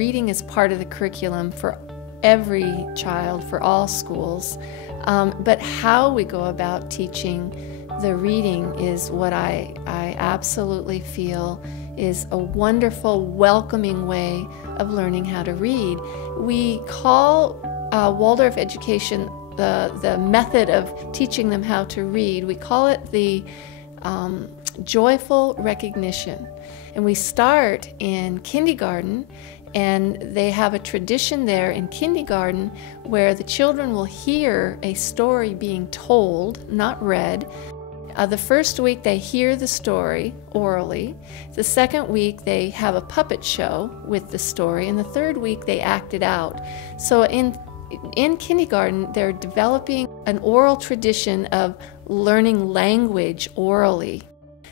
reading is part of the curriculum for every child, for all schools. But how we go about teaching the reading is what I absolutely feel is a wonderful, welcoming way of learning how to read. We call Waldorf education the method of teaching them how to read. We call it the joyful recognition. And we start in kindergarten, and they have a tradition there in kindergarten where the children will hear a story being told, not read. The first week they hear the story orally. The second week they have a puppet show with the story, and the third week they act it out. So in kindergarten, they're developing an oral tradition of learning language orally.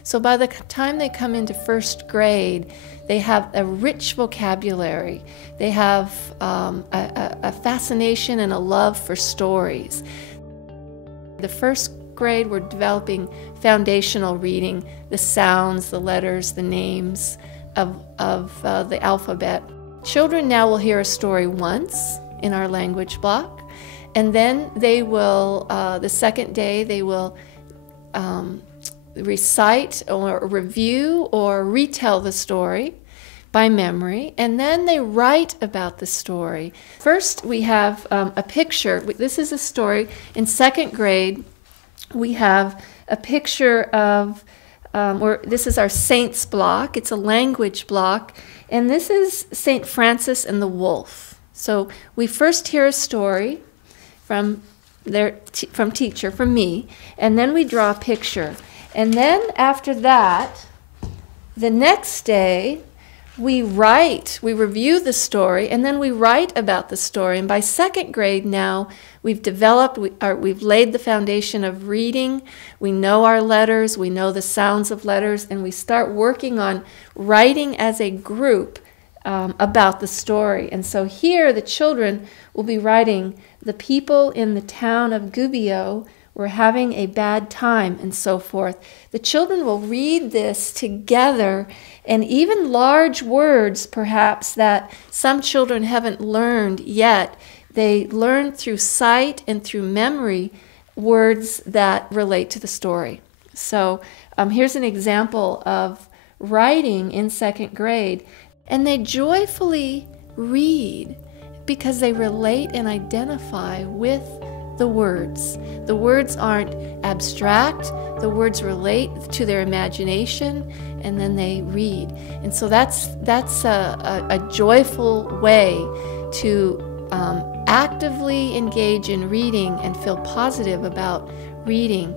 So by the time they come into first grade, they have a rich vocabulary. They have a fascination and a love for stories. The first grade, we're developing foundational reading, the sounds, the letters, the names of the alphabet. Children now will hear a story once in our language block, and then they will, the second day, they will recite or review or retell the story by memory, and then they write about the story. First, we have a picture. This is a story. In second grade, we have a picture of, this is our saints block. It's a language block, and this is St. Francis and the Wolf. So we first hear a story from teacher, from me, and then we draw a picture. And then after that, the next day, we review the story, and then we write about the story. And by second grade now, we've laid the foundation of reading. We know our letters, we know the sounds of letters, and we start working on writing as a group about the story. And so here the children will be writing, the people in the town of Gubbio were having a bad time, and so forth. The children will read this together, and even large words perhaps that some children haven't learned yet, they learn through sight and through memory words that relate to the story. So here's an example of writing in second grade, and they joyfully read because they relate and identify with the words. The words aren't abstract, the words relate to their imagination, and then they read. And so that's a joyful way to actively engage in reading and feel positive about reading.